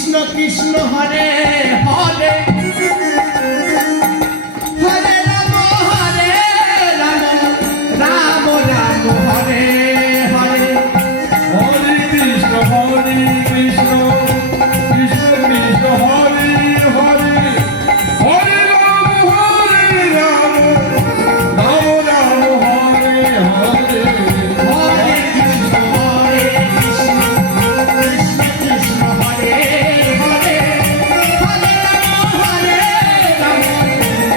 কৃষ্ণ কৃষ্ণ হরে হরে হরে রাম রাম রাম হরে হরে হরে কৃষ্ণ কৃষ্ণ কৃষ্ণ হরে হরে হরে রাম রাম রাম হরে হরে হরে কৃষ্ণ কৃষ্ণ কৃষ্ণ হরে হরে হরে রাম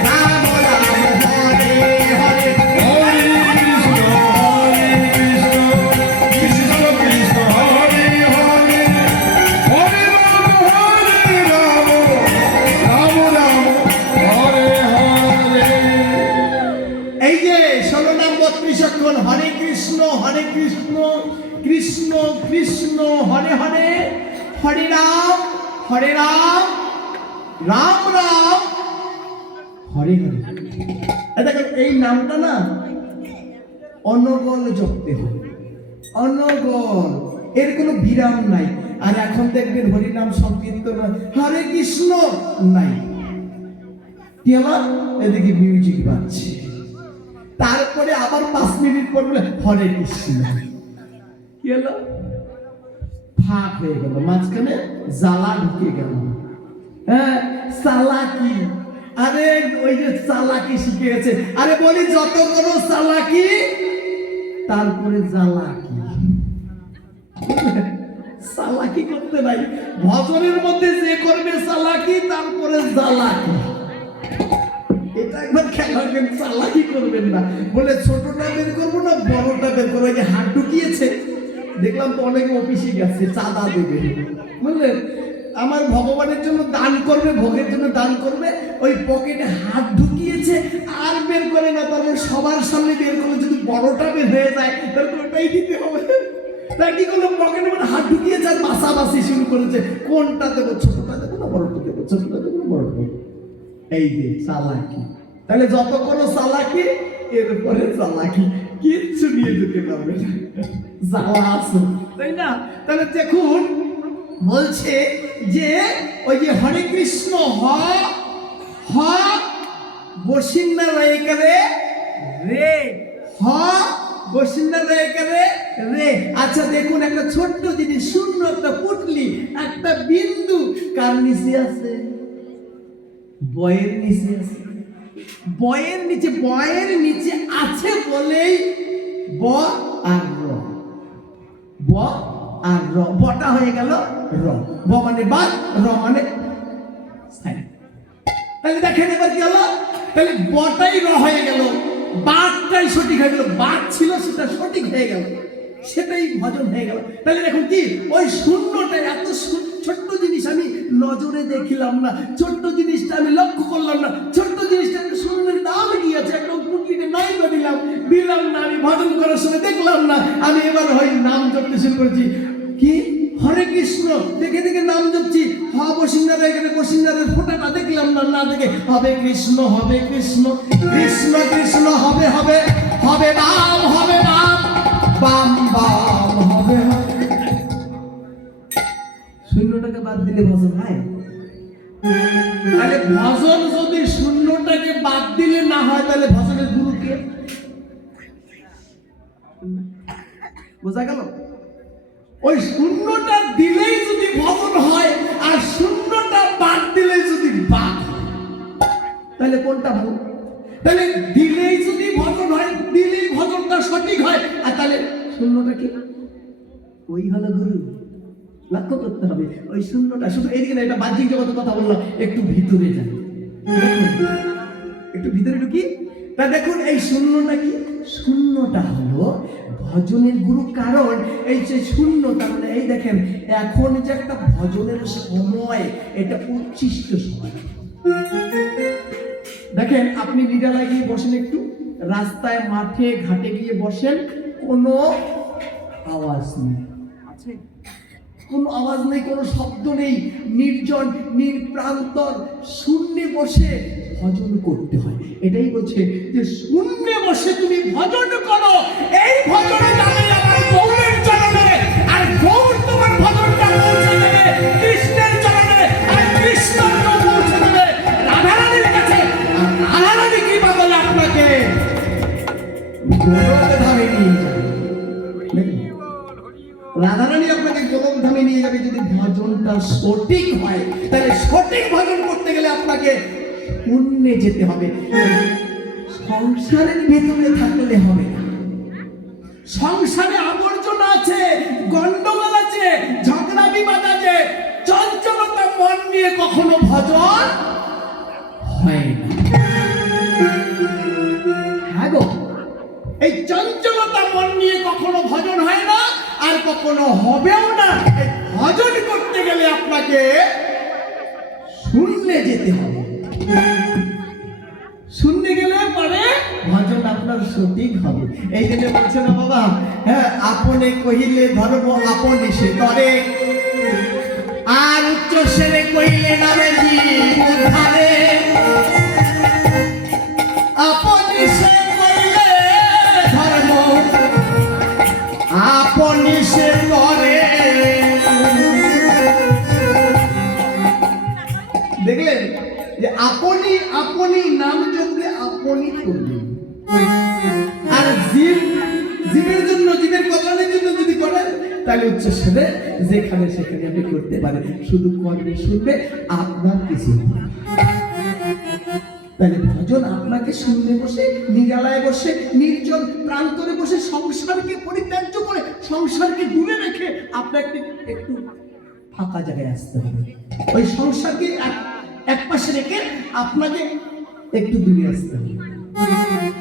রাম রাম হরে হরে হরে কৃষ্ণ কৃষ্ণ কৃষ্ণ হরে হরে হরে রাম রাম রাম হরে হরে। এই যে 16 নাম 32 অক্ষর হরে কৃষ্ণ কৃষ্ণ কৃষ্ণ হরে হরে হরে রাম রাম রাম হরে হরে। দেখেন এই নামটা না অনর্গল জপতে হয়, অনর্গল, এর কোনো বিরাম নাই। আর এখন দেখবেন হরিনাম সংকীর্তন হরে কৃষ্ণ নাই, কি আমার এদিকে মিউজিক বাজছে, তারপরে আবার 5 মিনিট পর বলে হরে কৃষ্ণ, কি হলো? ফাঁক হয়ে গেল, মাঝখানে জ্বালা ঢুকে গেল। হ্যাঁ, চালাকি। আরে ওই যে চালাকি শিখে গেছে। আরে বলি যত কোনো চালাকি তারপরে জ্বালাকি, চালাকি করতে নাই। ভজনের মধ্যে যে করবে চালাকি তারপরে জ্বালাকি, এটা একবার খেলা করবেন, চালাকি করবেন না। বলে ছোটটা বের করবো না বড়টা বের করবো। এই যে হাত ঢুকিয়েছে, দেখলাম তো অনেকে অফিসে গেছে চাঁদা দেবে, বুঝলেন? আমার ভগবানের জন্য দান করবে, ভোগের জন্য দান করবে, ওই পকেটে হাত ঢুকিয়েছে আর বের করে না। তারপরে সবার সামনে বের করে যদি বড়টা বের হয়ে যায় তাহলে ওটাই দিতে হবে। তাই কি করলো, পকেটে মানে হাত ঢুকিয়েছে আর বাসাবাসি শুরু করেছে, কোনটা দেবো, ছোটটা দেবো না বড়টা দেবো, ছোটটা দেবো না বড়টা দেবো। এই যে চালাকি। তাহলে যত কোনো চালাকি এরপরে চালাকি, কিচ্ছু নিয়ে যেতে পারবে না, জ্বালা আছে, তাই না? তাহলে দেখুন বলছে যে ওই যে হরে কৃষ্ণ হ বসিন্না রয়ে করে রে, হ বসিন্না রয়ে করে রে। আচ্ছা দেখুন, একটা ছোট্ট জিনিস, শূন্য একটা পুটলি, একটা বিন্দু কার নিচে আছে? বয়ের নিচে আছে। বয়ের নিচে, বয়ের নিচে আছে বলেই ব আর র, ব আর র, বটা হয়ে গেল র। ব মানে বাদ, র মানে স্থায়ী। তাহলে দেখেন এবার কি হলো, তাহলে বটাই র হয়ে গেল, বাদটাই সঠিক হয়ে গেল, বাদ ছিল সেটা সঠিক হয়ে গেল, সেটাই ভজন হয়ে গেল। তাহলে দেখুন কি, ওই শূন্যটা এত ছোট্ট জিনিস আমি নজরে দেখলাম না, ছোট্ট জিনিসটা আমি লক্ষ্য করলাম না, ছোট্ট জিনিসটা শূন্যের দাম গিয়েছে, একদম পুটলিতে নাই তো দিলাম না, আমি ভজন করার সময় দেখলাম না। আমি এবার হয় নাম জপতে শুরু করেছি, কি হরে কৃষ্ণ দেখে দেখে নাম জপছি, হ বসিন্দার এখানে বসিন্দারের ফোঁটাটা দেখলাম না, না দেখে হবে কৃষ্ণ কৃষ্ণ কৃষ্ণ হবে হবে হবে বাম হবে বাম বাম বাম হবে। শূন্যটাকে বাদ দিলে ভজন হয়? তাহলে ভজন যদি শূন্যটাকে বাদ দিলে না হয়, তাহলে ভজনের গুরু কে? বোঝা গেল? ওই শূন্যটা দিলেই যদি ভজন হয় আর শূন্যটা বাদ দিলেই যদি বাদ হয়, তাহলে কোনটা ভুল? তাহলে দিলেই যদি ভজন হয়, দিলেই ভজনটা সঠিক হয়, আর তাহলে শূন্যটা কি? ওই হলো গুরু। লক্ষ্য করতে হবে ওই শূন্যটা, শুধু এদিকে না, এটা বাহ্যিক জগতের কথা বললাম, একটু ভিতরে যান, একটু ভিতরে ঢুকি। তা দেখুন এই শূন্যটা কি? শূন্যটা হলো ভজনের গুরু। কারণ এই যে শূন্যটা মানে এই দেখেন, এখন যে একটা ভজনের সময়, এটা উচ্ছিষ্ট সময়। দেখেন আপনি নিরালায় গিয়ে বসেন, একটু রাস্তায় মাঠে ঘাটে গিয়ে বসেন, কোনো আওয়াজ নেই, আছে কোনো আওয়াজ নেই, কোনো শব্দ নেই, নির্জন নির্প্রান্তর শূন্যে বসে ভজন করতে হয়। এটাই বলছে যে শূন্যে বসে তুমি ভজন করো, এই ভজনে যাবে আমার গৌরের চরণে, আর গৌর তোমার ভজনটা পৌঁছে দেবে কৃষ্ণের চরণে। আপনাকে গোলক ধামে নিয়ে যাবে যদি ভজনটা সঠিক হয়। তাহলে সঠিক ভজন করতে গেলে আপনাকে শূন্যে যেতে হবে। সংসারের ভেতরে থাকলে হবে না। সংসারে আবর্জনা আছে, গন্ডগোল আছে, ঝগড়া বিবাদ আছে, চঞ্চলতা মন নিয়ে কখনো ভজন হয় না। হ্যাঁ গো, এই চঞ্চলতা মন নিয়ে কখনো ভজন হয় না, আর কখনো হবেও না। এই ভজন করতে গেলে আপনাকে শূন্যে যেতে হবে। শূন্যে গেলে পরে ভজন আপনার সঠিক হবে। এই জন্য বলছে না বাবা, হ্যাঁ, আপনে কহিলে ধর্ম আপনি সে করে, আর উচ্চ সেরে কহিলে নামে উদ্ধারে। আপনি সে কইলে ধর্ম আপনি সে করে। দেখলেন যে আপনি আপনি নাম যজ্ঞে আপনি করবেন, আর জীবের জন্য, জীবের কল্যাণের জন্য যদি করেন তাহলে উচ্চ সেরে যেখানে সেখানে আপনি করতে পারেন। শুধু কর্মে শুনবে, আপনার কিছু হবে। তাহলে ভজন আপনাকে শূন্যে বসে, নিরালায় বসে, নির্জন প্রান্তরে বসে, সংসারকে পরিত্যাজ্য করে, সংসারকে দূরে রেখে আপনাকে একটু ফাঁকা জায়গায় আসতে হবে। ওই সংসারকে এক পাশে রেখে আপনাকে একটু দূরে আসতে হবে।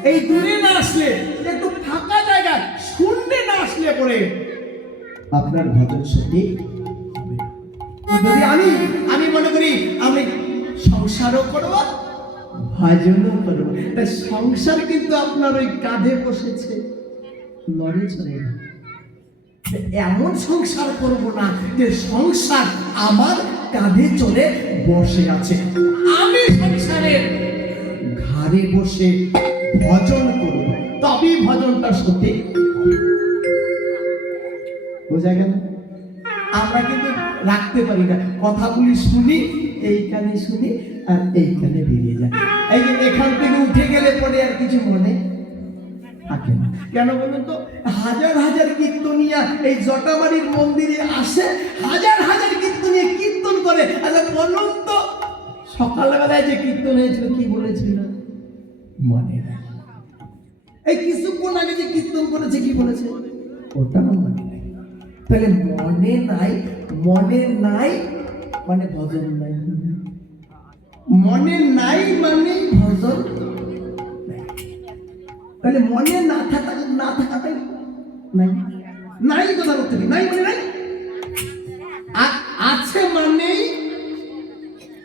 এই দূরে না আসলে, একটু ফাঁকা জায়গা শূন্যে না আসলে পরে আপনার ভজন সঠিক হবে না। যদি আমি মনে করি আমি সংসারও করবো, ভজনও করবো, তা সংসার কিন্তু আপনার ওই কাঁধে বসেছে, লড়ে চলে না। এমন সংসার করব না যে সংসার আমার কাঁধে চলে বসে আছে। আমি সংসারের ঘাড়ে বসে ভজন করব, তবেই ভজনটা সঠিক। বোঝা গেল? আমরা কিন্তু রাখতে পারি না, কথাগুলি শুনি, এইখানে শুনি আর এইখানে বেরিয়ে যায়। এই যে এখান থেকে উঠে গেলে পরে আর কিছু মনে থাকে না। কেন বলুন তো? হাজার হাজার কীর্তনিয়া এই জটাবাড়ির মন্দিরে আসে, হাজার হাজার কীর্তনিয়া কীর্তন করে। আচ্ছা বলুন তো, সকালবেলায় যে কীর্তন হয়েছিল কি বলেছিল মনে নাই? এই কিছুক্ষণ আগে যে কীর্তন করেছে কি বলেছে ওটা মনে নাই। তাহলে মনে নাই, মনে নাই মানে ভজন নাই, মনে নাই মানে ভজন। তাহলে মনে না থাকাটাই নাই, নাই কথা বলতে নাই মানে নাই, আছে মানেই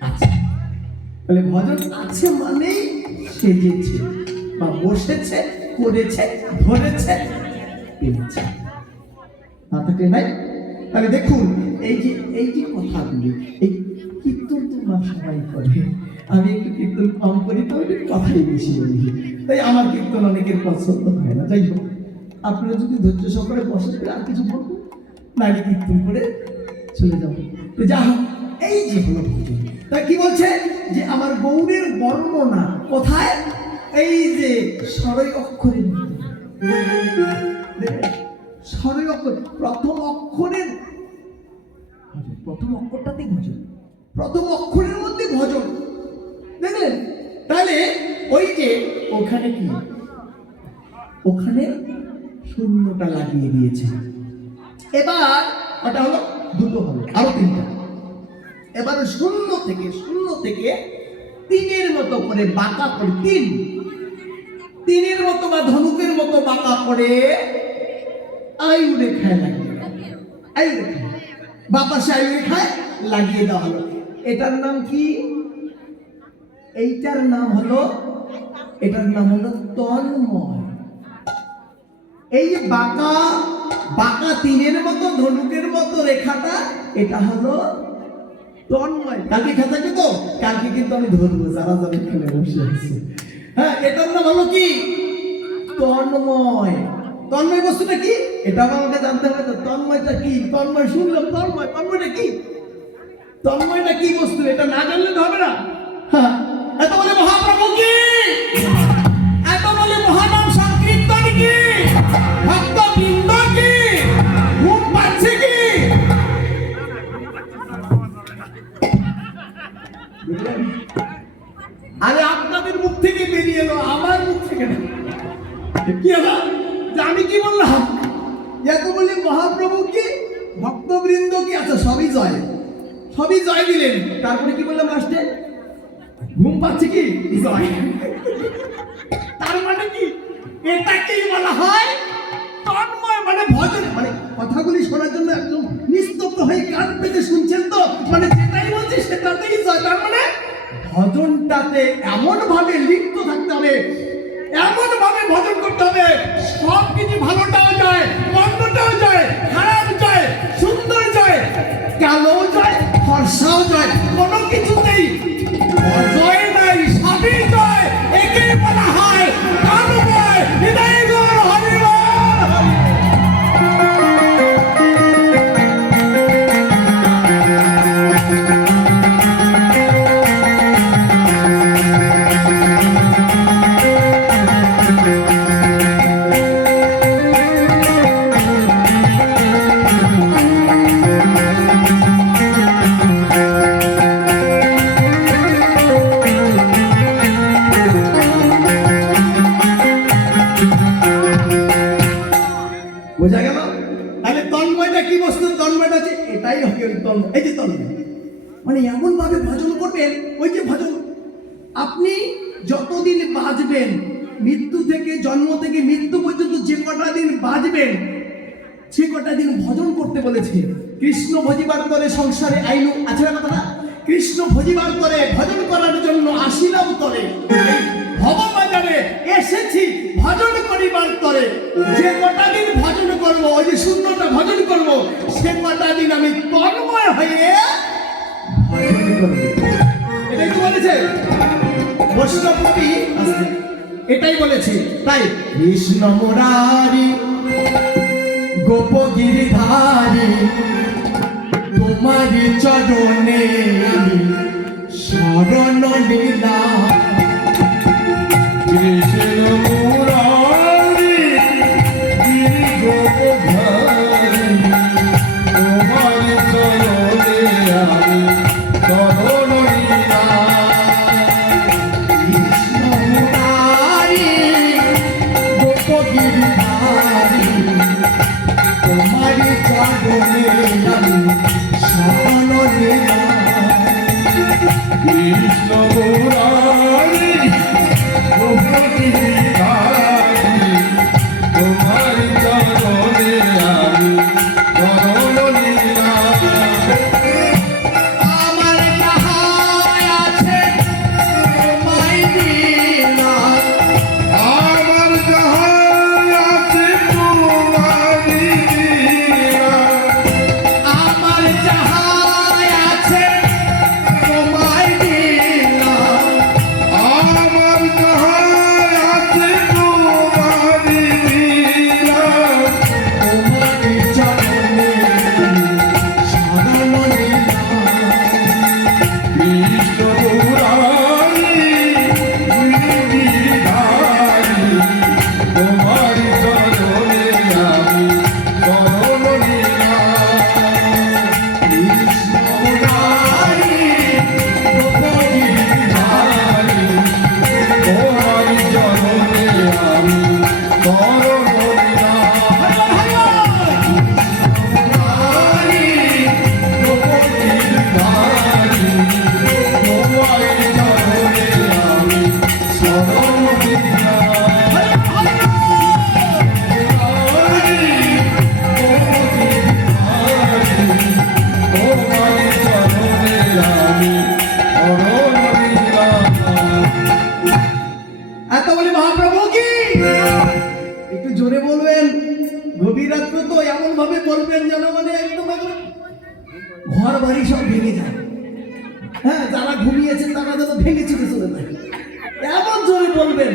আছে। তাহলে ভজন আছে মানেই সেজেছে বা বসেছে, করেছে, ধরেছে, পেয়েছে, না থাকলে নাই। তাহলে দেখুন এই যে কথাগুলি, এই কীর্তন তোমরা সবাই করে, আমি একটু কীর্তন কম করি তো একটু কথাই বেশি বলি, তাই আমার কীর্তন অনেকের পছন্দ হয় না। যাই হোক, আপনারা যদি ধৈর্য সহকারে বসে আর কিছু বলবো নারী কীর্তন করে চলে যাবো। তো যা হোক, এই যে হলো ভজন। তা কি বলছে যে আমার গৌরের বর্ণনা কোথায়? এই যে স্বরই অক্ষরের স্বরই অক্ষর, প্রথম অক্ষরের, প্রথম অক্ষরটাতেই ভজন, প্রথম অক্ষরের মধ্যে ভজন। দেখলেন? তাহলে ওই যে ওখানে কি, ওখানে শূন্যটা লাগিয়ে দিয়েছে। এবার ওটা হলো দুটো, হলো আরো তিনটা। এবার শূন্য থেকে তিনের মতো করে বাঁকা করে, তিনের মতো বা ধনুকের মতো বাঁকা করে আয়ু রেখায় লাগিয়ে, আয়ু রেখায় বাপাসে আয়ু রেখায় লাগিয়ে দেওয়া হলো। এটার নাম কি? এইটার নাম হলো তন্ময়। এই যে বাঁকা তিনের মতো ধনুকের মতো রেখাটা, এটা হলো তন্ময়। কালকে খেতে থাকবে তো, কালকে কিন্তু আমি ধরবো যারা যারা এখানে বসে আছে। হ্যাঁ, এটার নাম হলো কি? তন্ময়। তন্ময় বস্তুটা কি এটা আমাকে জানতে হবে। তো তন্ময়টা কি? তন্ময় শুনলাম, তন্ময়টা কি? তন্ময়টা কি বস্তু এটা না জানলে তো হবে না। হ্যাঁ, এত বলে মহাপ্রভু কি, এত বলে মহানাম সংকীর্তন কি, ভক্ত বৃন্দ কি, ঘুম পাচ্ছে কি, আছে, সবই জয়, সবই জয় দিলেন। তারপরে কি বললাম লাস্টে? ঘুম পাচ্ছে কি জয়। তার মানে কি? এটাকেই বলা হয় তন্ময়, মানে ভজন। মানে কথাগুলি শোনার জন্য একদম নিস্তব্ধ হয়ে কান পেতে শুনছেন তো, মানে যেটাই বলছি সেটাতেই জয়। তার মানে ভজনটাতে এমন ভাবে লিপ্ত থাকতে হবে, এমন ভাবে ভজন করতে হবে সব কিছু ভালোটাও যায়, মন্দটাও যায়, খারাপ যায়, সুন্দর যায়, কালো যায়, ফর্সাও যায়, কোনো কিছুতেই জয় নাই, সবই জয়। একেই বলা হয় তন্ময়। হৃদয় গৌর হরি বল। বোঝা গেল? তাহলে তন্ময়টা কি বস্তু? তন্ময়টা হচ্ছে এটাই হবে ওই তন্ময়। এই যে তন্ময় মানে এমন ভাবে ভজন করবেন, ওই যে ভজন আপনি যতদিন বাঁচবেন, মৃত্যু থেকে, জন্ম থেকে মৃত্যু পর্যন্ত যে কটা দিন বাঁচবেন, সে কটা দিন ভজন করতে বলেছে। কৃষ্ণ ভজিবার তরে সংসারে আইনু, আছে না কথাটা? কৃষ্ণ ভজিবার তরে, ভজন করার জন্য আসিলাম তরে, ভববাজারে এসেছি ভজন করিবার তরে। যে কটা দিন ভজন করব, ওই যে শূন্যটা ভজন করব, সে কটা দিন আমি তন্ময় হয়ে ভজন করব। এটাই তো বলেছে বৈষ্ণবী, এটাই বলেছে। তাই কৃষ্ণ মুরারি গোপ গিরিধারী, তোমারি চরণে আমি শরণ নিলাম। কৃষ্ণ মুরারি গিরি গোপধারী, তোমার চরণে আমি শরণ নিলাম। কৃষ্ণ মুরারি গোপ গিরিধারী, তোমারি চরণে আমি শরণ নিলাম। কৃষ্ণ মুরারি গোপগিরিধারী, তোমার চরণে আমি শরণ নিলাম। আমার যাহাই আছে তোমায় দিলাম, আমার যাহাই আছে তোমারি দিলাম। আমার যাহাই আছে তোমায় দিলাম। আমার যাহাই আছে তোমারি দিলাম। তোমারি চরণে শরণ নিলাম। কৃষ্ণ মুরারি গিরিধারী, তোমার চরণে আমি শরণ নিলাম। কৃষ্ণ মুরারি গোপ গিরিধারী, তোমার চরণে আমি শরণ নিলাম। মুরারি গোপ গিরিধারী, তোমার চরণে আমি শরণ নিলাম। এত বলি মহাপ্রভু কি? একটু জোরে বলবেন, গভীর রাত্র তো, এমন ভাবে বলবেন যেন মানে একদম ঘর বাড়ি সব ভেঙে যায়। হ্যাঁ, যারা ঘুমিয়েছেন তারা যেন ভেঙে চুকে চলে যায়, এমন জোরে বলবেন।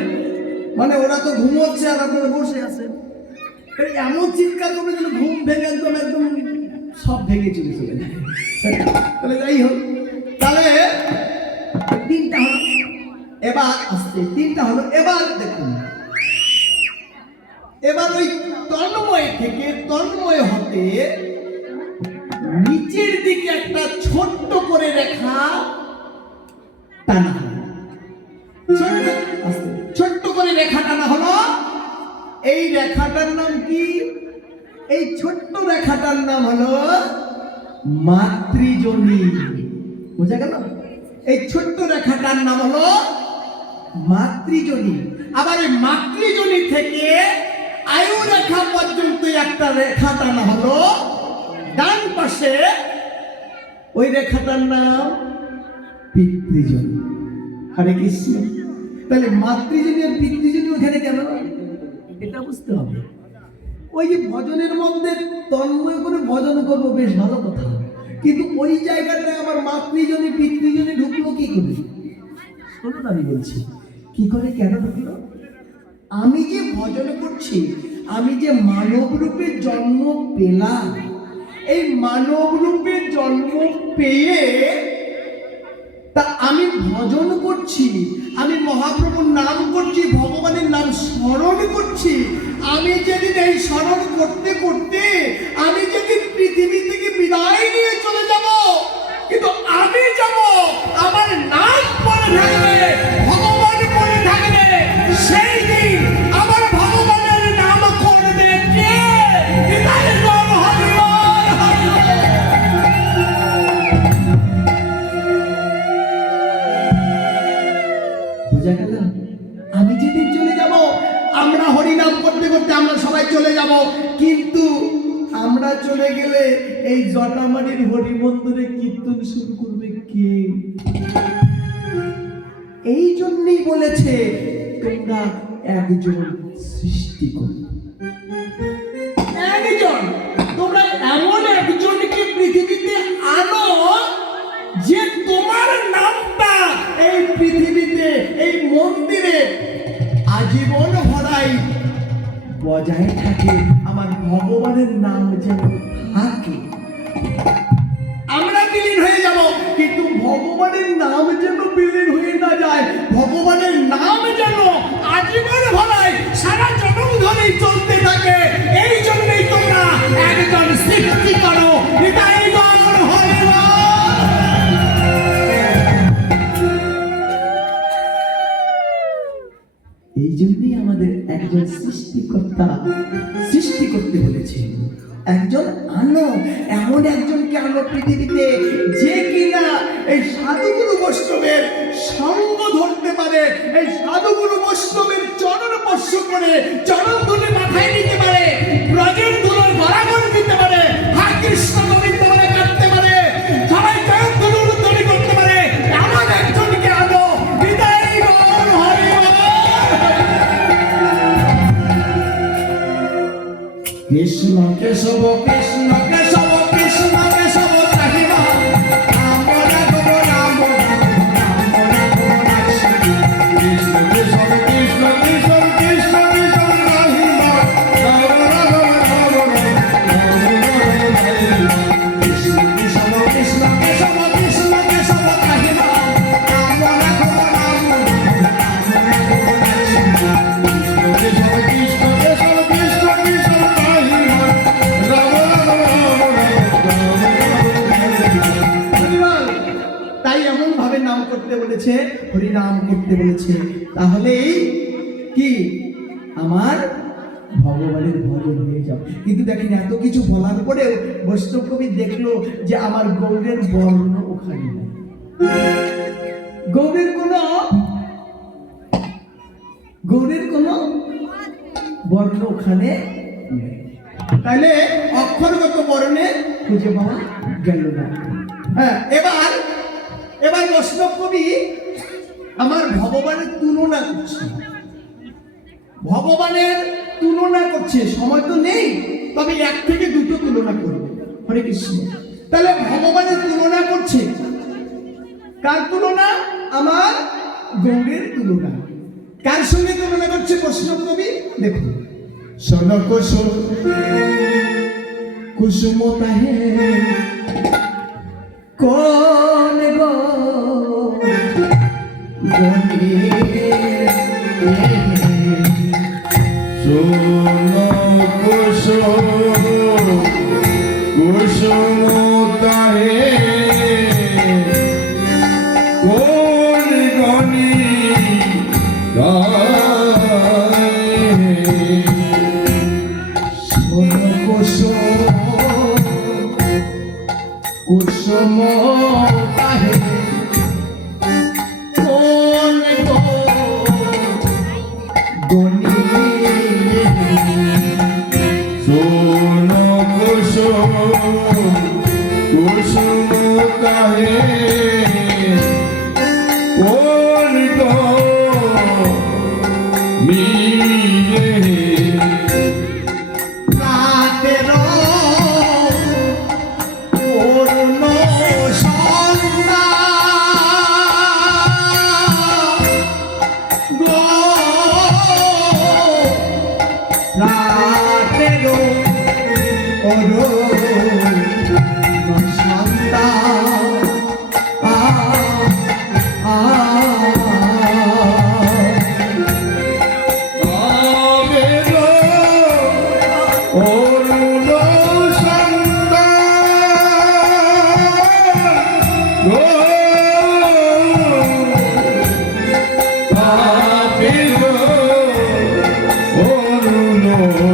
মানে ওরা তো ঘুমোচ্ছে আর আপনারা বসে আছেন, এমন চিৎকার করবে যেন ঘুম ভেঙে একদম একদম সব ভেঙে চুকে চলে যায়। তাহলে যাই হোক, তাহলে তিনটা হলো, এবার আসছে তিনটা হলো। এবার দেখুন, এবার ওই তন্ময় থেকে তন্ময় হতে নিচের দিকে একটা ছোট্ট করে রেখা টানা হলো। ছোট্ট করে রেখা টানা হলো। এই রেখাটার নাম কি? এই ছোট্ট রেখাটার নাম হলো মাতৃজনী। বোঝা গেল? এই ছোট্ট রেখাটার নাম হলো মাতৃজনী। আবার এই মাতৃজনী থেকে আয়ু রেখা পর্যন্ত একটা রেখা টানা হলো ডান পাশে, ওই রেখাটার নাম পিতৃজনী। হরে কৃষ্ণ। তাহলে মাতৃজনী আর পিতৃজনী ওখানে কেন, এটা বুঝতে হবে। ওই যে ভজনের মধ্যে তন্ময় করে ভজন করবো, বেশ ভালো কথা, কিন্তু ওই জায়গাটায় আমার মাতৃজনী পিতৃজনী ঢুকলো কি করে? শুনুন আমি বলছি কি করে, কেন ঢুকলো? আমি যে ভজন করছি, আমি যে মানব রূপে জন্ম পেলাম, এই মানব রূপে জন্ম পেয়ে তা আমি ভজন করছি, আমি মহাপ্রভুর নাম করছি, ভগবানের নাম স্মরণ করছি। আমি যেদিন এই স্মরণ করতে করতে আমি যেদিন পৃথিবী থেকে বিদায় নিয়ে চলে যাব, কিন্তু আমি যাব, আমার নাম পড়ে থাকবে, ভগবান পড়ে থাকবে, সেই দিন আমার ভগবানের নাম করবে কে? বিদায় নাম হরি বল, হরি বল। বোঝা গেল? আমি যেদিন চলে যাব, আমরা হরিনাম করতে করতে আমরা সবাই চলে যাব, কিন্তু আমরা চলে গেলে এই জটামারির হরিমন্দিরে কীর্তন শুরু করবে কে? এই জন্যই বলেছে তোমরা একজন সৃষ্টি করো, একজন, তোমরা এমন একজনকে পৃথিবীতে আনো যে তোমার নামটা এই পৃথিবীতে, এই মন্দিরে আজীবন ভরাই বজায় থাকে, আমার ভগবানের নাম যেন থাকে। আমরা বিলীন হয়ে যাব, কিন্তু ভগবানের নাম যেন বিলীন হয়ে না যায়, ভগবানের নাম যেন আজীবন ভরাই সারা জনম ধরেই চলতে থাকে। এই জন্যই তোমরা একজন সৃষ্টি করো, হৃদয় গণ হরি বল। এই জন্যই আমাদের একজন সৃষ্টিকর্তা সৃষ্টি করতে বলেছে, একজন আনো, এমন একজনকে আনো পৃথিবীতে যে কিনা এই সাধুগুরু বৈষ্ণবের সঙ্গ ধরতে পারে, এই সাধুগুরু বৈষ্ণবের চরণ স্পর্শ করে চরণ ধরে মাথায় নিতে পারে, ব্রজের ধুলোর গড়াগড় দিতে পারে, হা কৃষ্ণ গোবিন্দ বলে কাঁদতে পারে, সবাই চরণ ধুলোর ধ্বনি করতে পারে, এমন একজনকে আনো, হৃদয় গণ হরি বল। কৃষ্ণ কেশব কৃষ্ণ কেশব কৃষ্ণ কেশব তাহিমা, রাম রাঘব রাম রাম রাঘব রাম। কৃষ্ণ কেশব কৃষ্ণ কেশব কৃষ্ণ কেশব তাহিমা, রাম রাঘব রাম রাম তাহিমা। কৃষ্ণ কেশব কৃষ্ণ কেশব কৃষ্ণ কেশব তাহিমা, রাম রাঘব রাম রাঘব রাম। কৃষ্ণ কেশব কৃষ্ণ কেশব কৃষ্ণ কেশব তাহিমা, রাম রাঘব রাম। তাই এমন ভাবে নাম করতে বলেছে, হরিনাম করতে বলেছে, তাহলেই কি আমার ভগবানের ভজন হয়ে যাবে। কিন্তু দেখেন এত কিছু বলার পরেও বৈষ্ণব কবি দেখলো যে আমার গৌরের বর্ণ ওখানে নাই, গৌরের কোন বর্ণ ওখানে নেই। তাহলে অক্ষরগত বর্ণে খুঁজে পাওয়া গেল না। হ্যাঁ, এবার বৈষ্ণব কবি আমার ভগবানের তুলনা করছে, ভগবানের তুলনা করছে, সময় তো নেই, তবে এক থেকে দুটো তুলনা করবে। হরে কৃষ্ণ। তাহলে ভগবানের তুলনা করছে, কার তুলনা? আমার গৌরের তুলনা। কার সঙ্গে তুলনা করছে বৈষ্ণব কবি? দেখুন, সন কুসুম কুসুম তাহে কোন গো সোনো কুসুম কুসুম তাহে কোন গনি কুসুম কাহে কোন গো গনিয়ে सोनो कुसुम कुसुम काहे कौन तो मिले রাতের অরুণ সন্ধ্যা গো রাতের অরুণ সন্ধ্যা आवेरो অরুণ সন্তান গো আবেরো অরুণ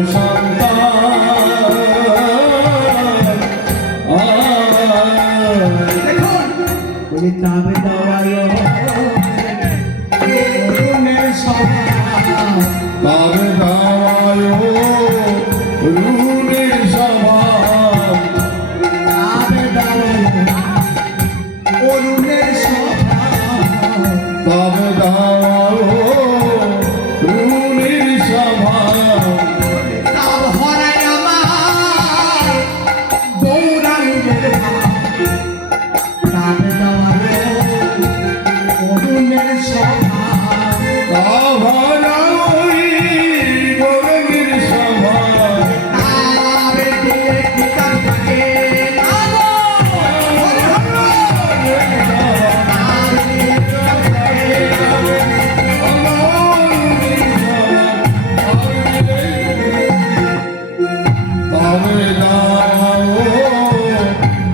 সন্তান দেখুন বলি তবে দেওয়ায় অরুণের সভা তবে দাওয়ায় অরুণের সভা তবে দেওয়ায় অরুণের সভা তবে দাওয়ায় অরুণের সভা তাব হরায় আমার গৌরাঙ্গের ভাব তবে দেওয়ায় অরুণের সভা আভারাই গৌরঙ্গের সভা তবে দিলে কিতাব থাকে আগো হরে হরে তবে দিলে কিতাব থাকে তবে দাও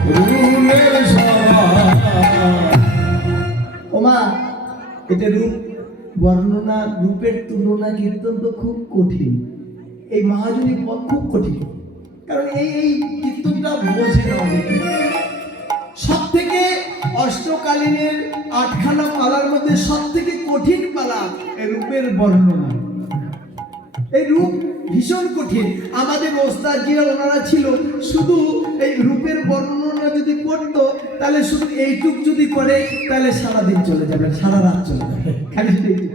অরুণের সভা ওমা এটা রূপ বর্ণনা রূপের তুলনা কীর্তন তো খুব কঠিন এই মহাজনী পদ খুব কঠিন কারণ এই কীর্তনটা বোঝে না অনেকে সব থেকে অষ্টকালীনের আটখানা পালার মধ্যে সব থেকে কঠিন পালা এই রূপের বর্ণনা এই রূপ ভীষণ কঠিন আমাদের ওস্তাদজিরা ওনারা ছিল শুধু এই রূপের বর্ণনা যদি করতো তাহলে শুধু এইটুক যদি করে তাহলে সারাদিন চলে যাবে সারা রাত চলে যাবে খালি শুধু এইটুক।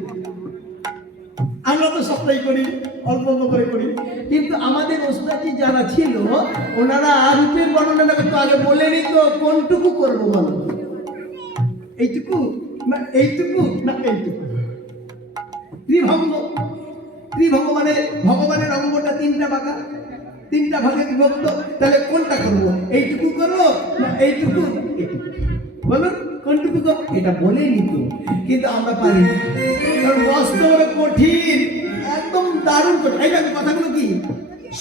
আমরা তো সবটাই করি অল্প অল্প করে করি কিন্তু আমাদের ওস্তাদজি যারা ছিল ওনারা রূপের বর্ণনাটা করতো আগে বলে নিত কোনটুকু করবো বলো এইটুকু না এইটুকু না এইটুকু ত্রিভঙ্গ ত্রিভঙ্গ মানে ভগবানের অঙ্গটা তিনটা বাঁকা তিনটা ভাগে বিভক্ত তাহলে কোনটা করবো এইটুকু করবো না এইটুকু এইটুকু বলুন কোনটুকু করবো এটা বলে নিত কিন্তু আমরা পারি না। কারণ বাস্তব কঠিন একদম দারুণ কঠিন এই দেখো কথাগুলো কি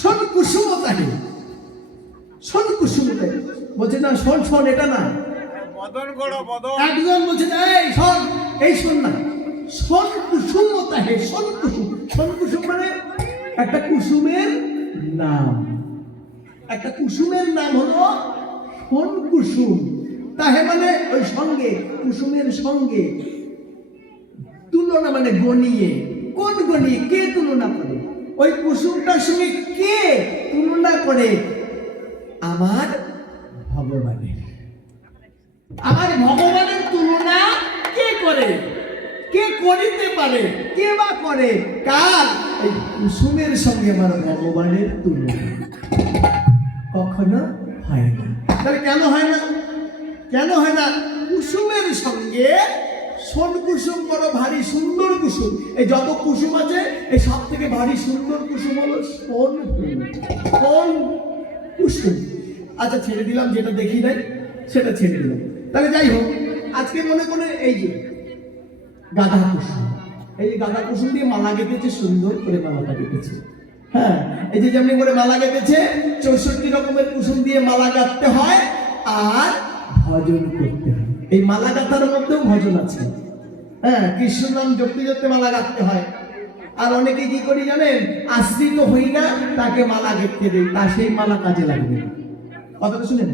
শোন কুসুমতাহে শোন কুসুমতাহে বলছে না শোন শোন এটা না বদন করো বদন একজন বলছে না, এই শোন না শোন কুসুমতাহে শোন কুসুম শোন কুসুম মানে একটা কুসুমের নাম একটা কুসুমের নাম হলো শোন কুসুম তাহে মানে ওই সঙ্গে কুসুমের সঙ্গে তুলনা মানে গনিয়ে কোন গনিয়ে কে তুলনা করে ওই কুসুমটার সঙ্গে কে তুলনা করে আমার ভগবানের আমার ভগবানের তুলনা কে করে কে করিতে পারে কে বা করে কার এই কুসুমের সঙ্গে আমার ভগবানের তুলনা কখনো হয় না তাহলে কেন হয় না কেন হয় না কুসুমের সঙ্গে সোন কুসুম বড় ভারী সুন্দর কুসুম এই যত কুসুম আছে এই সব থেকে ভারী সুন্দর কুসুম হলো সোন সোন কুসুম আচ্ছা ছেড়ে দিলাম যেটা দেখি নাই সেটা ছেড়ে দিলাম তাহলে যাই হোক আজকে মনে করে এই যে গাধা কুসুম এই যে গাধা কুসুম দিয়ে মালা গেঁথেছে সুন্দর করে মালাটা গেঁথেছে হ্যাঁ এই যে যেমনি করে মালা গেঁথেছে 64 রকমের কুসুম দিয়ে মালা গাঁথতে হয় আর ভজন করতে হয় এই মালা গাঁথার মধ্যেও ভজন আছে হ্যাঁ কৃষ্ণ নাম জপতে জপতে মালা গাঁথতে হয় আর অনেকে কি করি জানেন আশ্রিত হই না তাকে মালা গেঁথতে দেই তা সেই মালা কাজে লাগবে না কথাটা শুনেন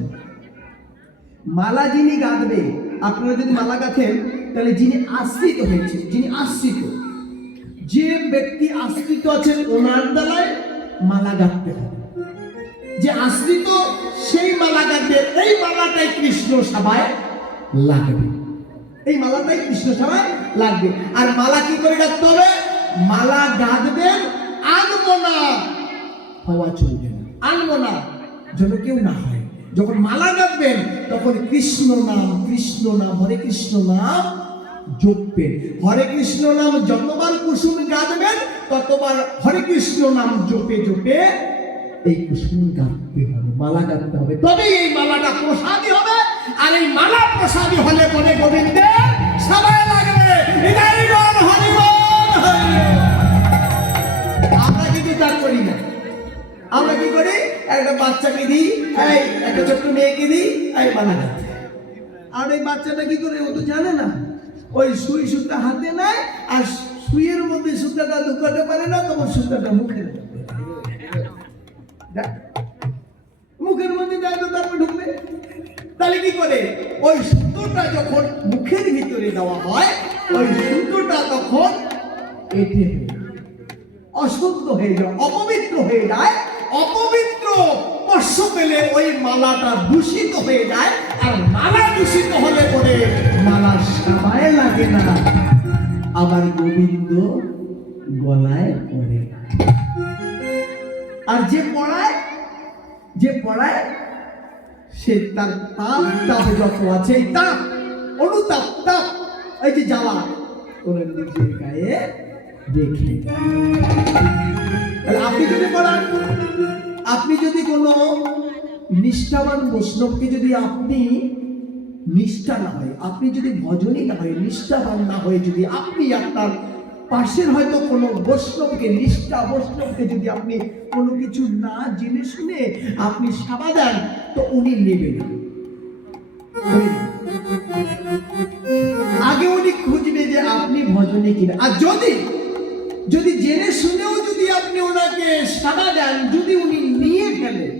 মালা যিনি গাঁথবে, আপনারা যদি মালা গাঁথেন তাহলে যিনি আশ্রিত হয়েছে, যিনি আশ্রিত, যে ব্যক্তি আশ্রিত আছেন ওনার দ্বারায় মালা গাঁথতে হবে। যে আশ্রিত সেই মালা গাঁথবে। এই মালাটাই কৃষ্ণ সভায় লাগবে, এই মালাটাই কৃষ্ণ সভায় লাগবে। আর মালা কি করে গাঁথতে হবে? মালা গাঁথবেন আনবো না হওয়া চলবে না, আনবো না যেন কেউ না হয়। যখন মালা গাঁথবেন তখন কৃষ্ণ নাম, কৃষ্ণ নাম, হরে কৃষ্ণ নাম জপবেন। হরে কৃষ্ণ নাম যতবার কুসুম গাঁথবেন ততবার হরে কৃষ্ণ নাম জপে জপে এই কুসুম গাঁথতে হবে, মালা গাঁথতে হবে। তবেই এই মালাটা প্রসাদী হবে। আর এই মালা প্রসাদী হলে পরে গোবিন্দের সবাই লাগবে। হৃদয় বল হরি বল হরি বল। আমরা কিন্তু তা করি না। আমরা কি করি? একটা বাচ্চাকে দিই, এই একটা ছোট্ট মেয়েকে দিই, এই মালা গাঁথতে। আর এই বাচ্চাটা কি করে? ও তো জানে না। ওই সুই সুতা হাতে নেয় আর সুইয়ের মধ্যে সুতাটা ঢুকাতে পারে না, তখন সুতাটা মুখের মধ্যে, মুখের মধ্যে যায় তো তারপর ঢুকবে। তাহলে কি করে? ওই সুতোটা যখন মুখের ভিতরে দেওয়া হয়, ওই সুতোটা তখন এঁটে অশুদ্ধ হয়ে যায়, অপবিত্র হয়ে যায়। অপবিত্র স্পর্শ পেলে ওই মালাটা দূষিত হয়ে যায়। আর মালা দূষিত হলে পরে মালা সবাই লাগে না, আবার গোবিন্দ গলায় পড়ে। আর যে পড়ায়, যে পড়ায় সে তার তাপ তাপ যত আছে, এই তাপ অনুতাপ তাপ, এই যে জ্বালা ওরা নিজের গায়ে রেখে। আপনি যদি পড়ান, আপনি যদি কোনো নিষ্ঠাবান বৈষ্ণবকে যদি আপনি নিষ্ঠা না হয়, আপনি যদি ভজনই না হয়, নিষ্ঠাবান না হয়ে যদি আপনি আপনার পাশের হয়তো কোনো বৈষ্ণবকে, নিষ্ঠা বৈষ্ণবকে যদি আপনি কোনো কিছু না জেনে শুনে আপনি সেবা দেন, তো উনি নেবেন। আগে উনি খুঁজবে যে আপনি ভজনে কিনা। আর যদি যদি জেনে শুনেও যদি আপনি ওনাকে সেবা দেন, যদি উনি নিয়ে ফেলেন,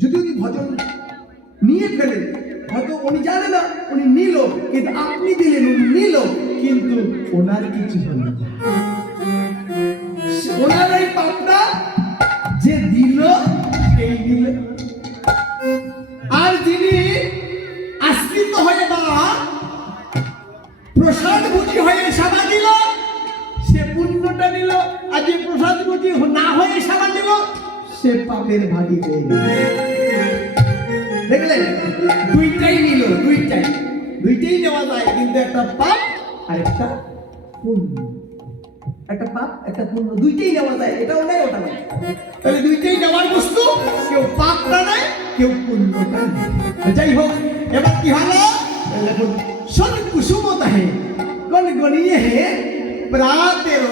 যদি উনি ভজন নিয়ে ফেলেন, হয়তো উনি জানে না, উনি নিল, কিন্তু আপনি দিলেন, উনি নিল, কিন্তু ওনার কিছু হলো না। ওনার এই পাপটা যে দিল সেই দিল। আর যিনি আশ্রিত হয়ে বা প্রসাদ ভুজি হয়ে সেবা দিল, সে পুণ্যটা নিল। আর যে প্রসাদ ভুজি না হয়ে সেবা দিল, সে পাপের ভাগী হয়ে গেল। দেখলেন? দুইটাই নিল, দুইটাই নেওয়া যায়, কিন্তু একটা পাপ আর একটা পুণ্য। একটা পাপ একটা পুণ্য, দুইটাই নেওয়া যায়, এটাও নেয় ওটা নেয়। তাহলে দুইটাই নেওয়ার বস্তু, কেউ পাপটা নেয়, কেউ পুণ্যটা নেয়। যাই হোক, এবার কি হলো? দেখুন, সন কুসুমতা হে কোন গনিয়ে হে প্রাতের।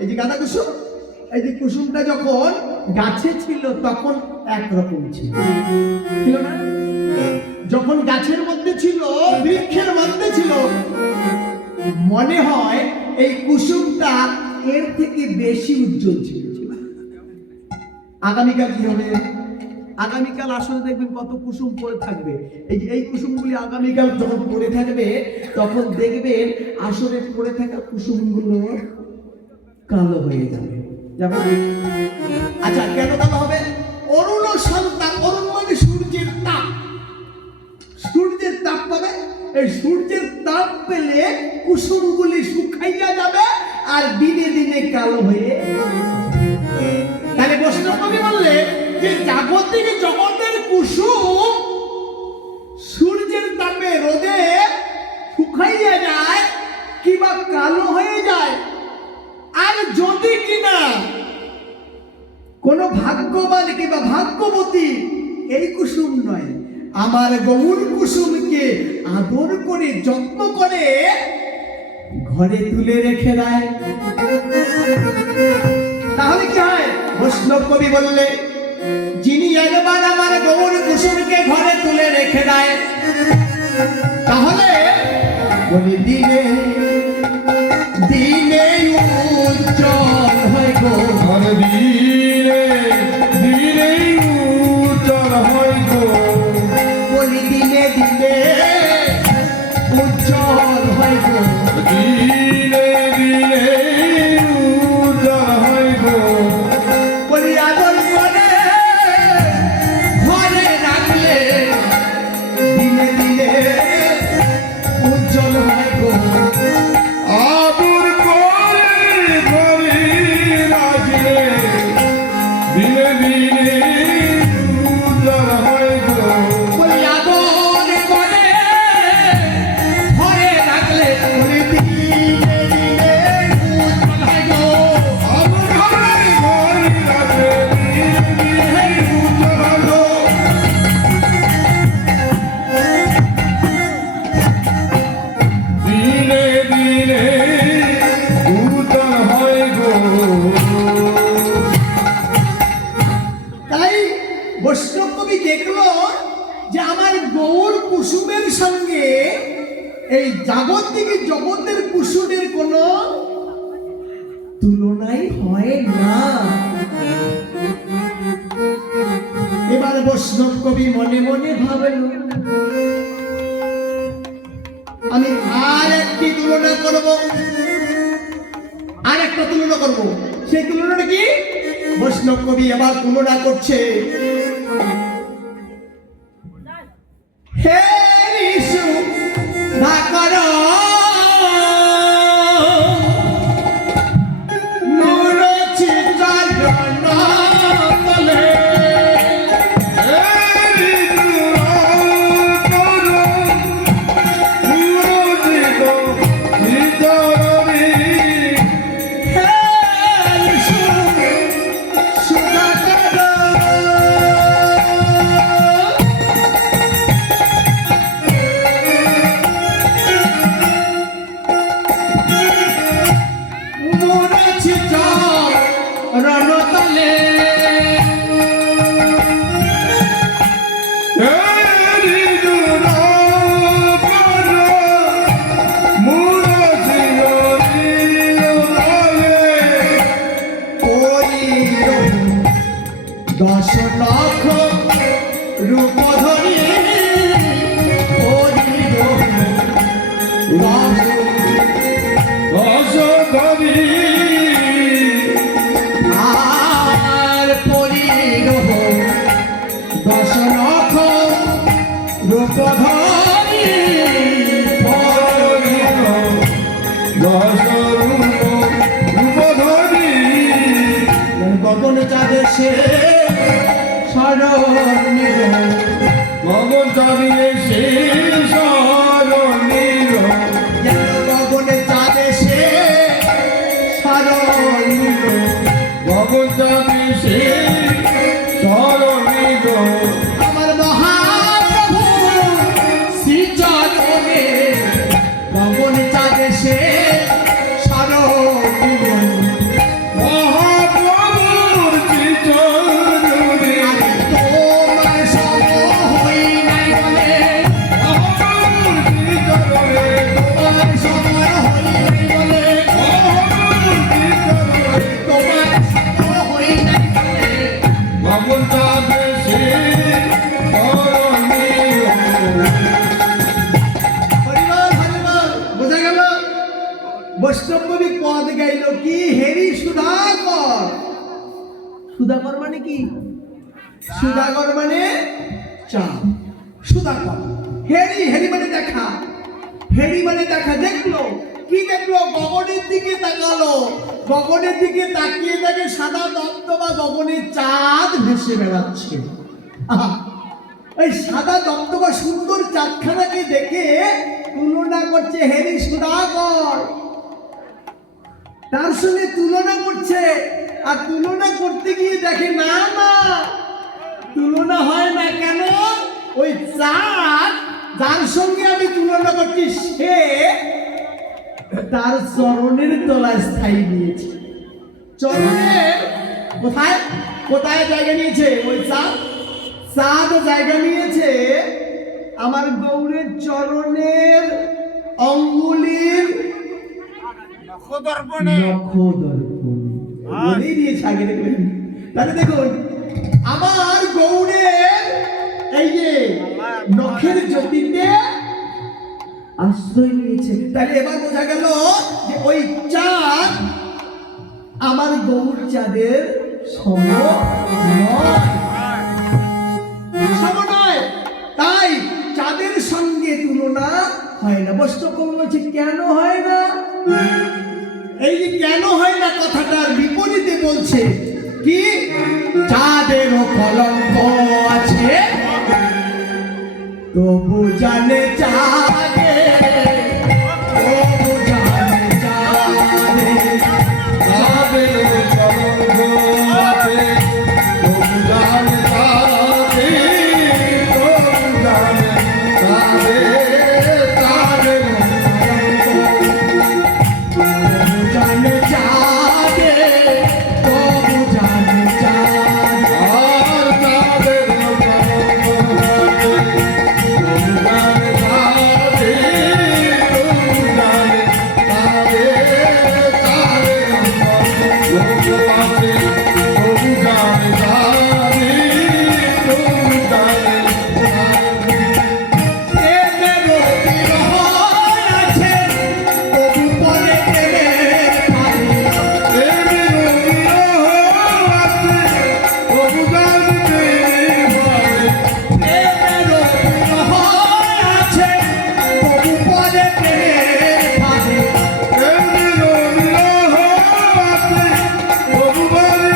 এই যে গাঁদা কুসুম, এই যে কুসুমটা যখন গাছে ছিল তখন একরকম ছিল, ছিল না? যখন গাছের মধ্যে ছিল, বৃক্ষের মধ্যে ছিল, মনে হয় এই কুসুমটা এর থেকে বেশি উজ্জ্বল ছিল। আগামীকাল কি হবে? আগামীকাল আসলে দেখবেন কত কুসুম পড়ে থাকবে। এই যে এই কুসুমগুলি আগামীকাল যখন পড়ে থাকবে, তখন দেখবেন আসলে পড়ে থাকা কুসুমগুলো কালো হয়ে যাবে। আচ্ছা, কেন কালো হবে? অরুণ সন্তান, অরুণ মানে সূর্যের তাপ, সূর্যের তাপ পাবে। এই সূর্যের তাপ পেলে কুসুমগুলি শুকাইয়া যাবে আর দিনে দিনে কালো হয়ে। তাহলে বৈষ্ণব কবি বললে যে জাগতিক জগতের কুসুম সূর্যের তাপে রোদে শুকাইয়া যায় কিংবা কালো হয়ে যায়। আর যদি কিনা কোন ভাগ্যবান কিংবা ভাগ্যবতী, এই কুসুম নয়, আমার গৌর কুসুমকে আদর করে যত্ন করে ঘরে তুলে রেখে দেয়, তাহলে কি হয়? বৈষ্ণব কবি বললে, যিনি একবার আমার গৌর কুসুমকে ঘরে তুলে রেখে দেয়, তাহলে বলি দিনে দিনে উজ্জ্বল হয় গো, দিনে দিনে উজ্জ্বল হয় গো, বলি দিনে দিনে দিনে উজ্জ্বল হয় গো দিনে দিনে উজ্জ্বল হয় গো বলি আদর করে ঘরে রাখলে দিনে দিনে উজ্জ্বল হয় গো আদর করে ঘরে রাখলে দিনে দিনে উজ্জ্বল হয় গো বলি আদর করে ঘরে রাখলে বলি দিনে দিনে উজ্জ্বল হয় গো আদর করে ঘরে রাখলে দিনে দিনে উজ্জ্বল হয় গো দিনে দিনে উজ্জ্বল হয় গো তাই বৈষ্ণব কবি দেখলো যে আমার গৌর কুসুমের সঙ্গে এই জাগতিক জগতের কুসুমের কোনো তুলনাই হয় না। এবার বৈষ্ণব কবি মনে মনে ভাবল আমি আর একটি তুলনা করব, আর একটা তুলনা করব। সেই তুলনাটা কি? বৈষ্ণব কবি আবার তুলনা করছে হে ঋষু ধাকর নুরচিতার তলে হে ঋষু সুধাকর রণতলে দশ লক্ষ রূপ ধরি আর পরিরহ দশ লক্ষ রূপ ধরি গগন চাঁদে সে স্মরণীয় গগন চাঁদিয়ে সে স্মরণীয় যেন গগনে চাঁদে সে স্মরণীয় গগন চাঁদিয়ে সে স্মরণীয় আমার মহাপ্রভু শ্রীচরণে গগনে চাঁদে সে স্মরণীয় মহাপ্রভুর শ্রীচরণে তোমার সম হই নাই বলে মহাপ্রভুর শ্রীচরণে তোমার সম হই নাই বলে মহাপ্রভুর শ্রীচরণে তোমার সম হই নাই বলে গগন চাঁদিয়ে সে স্মরণীয় হরিবল হরিবল। বোঝা গেল? বৈষ্ণব কবি পদ গাইল কি হেরি সুধাকর। সুধাকর মানে কি? সুধাকর মানে চাঁদ, সুধাকর। হেরি, হেরি মানে দেখা, হেরি মানে দেখা। দেখলো কি? দেখলো গগনের দিকে তাকালো, গগনের দিকে তাকিয়ে দেখে সাদা দপ্তবা গগনে চাঁদ ভেসে বেড়াচ্ছে। আহা, ওই সাদা দপ্তবা সুন্দর চাঁদখানাকে দেখে তুলনা করছে হেরি সুধাকর, তার সঙ্গে তুলনা করছে। আর তুলনা করতে গিয়ে দেখে না না তুলনা হয় না। কেন? ওই চাঁদ যার সঙ্গে আমি তুলনা করছি সে তার চরণের তলায় স্থায়ী নিয়েছে। চরণের কোথায় কোথায় জায়গা নিয়েছে? ওই চাঁদ, চাঁদ জায়গা নিয়েছে আমার গৌরের চরণের অঙ্গুলির নখদর্পণে নখদর্পণ বলেই দিয়েছে আগে। দেখবেন তাহলে দেখুন আমার গৌরের এই যে নখের জ্যোতিতে আশ্রয় নিয়েছে। তাহলে এবার বোঝা গেল যে ওই চাঁদ আমার গৌর চাঁদের সম নয়, তাই চাঁদের সঙ্গে তুলনা হয় না। বৈষ্ণব বলছে কেন হয় না? এই যে কেন হয় না কথাটার বিপরীতে বলছে কি, চাঁদেরও কলঙ্ক আছে তবু জানে চাঁদে, তবু জানে চাঁদে, চাঁদের কলঙ্ক আছে, তবু জানে চাঁদে, তবু জানে চাঁদে, চাঁদের তবু জানে চাঁদে, তবু জানে চাঁদে। আর চাঁদের কলঙ্ক আছে, তবু জানে চাঁদে, তবু জানে চাঁদে, চাঁদের কলঙ্ক আছে, তবু জানে চাঁদে, তবু জানে চাঁদে। প্রেমেরও বিরহ আছে, তবু পরে প্রেমের পারে। প্রেমেরও বিরহ আছে, তবু জানতে পারে। প্রেমেরও বিরহ আছে, তবু পরে প্রেমের পারে। প্রেমেরও বিরহ আছে, তবু জানতে পারে।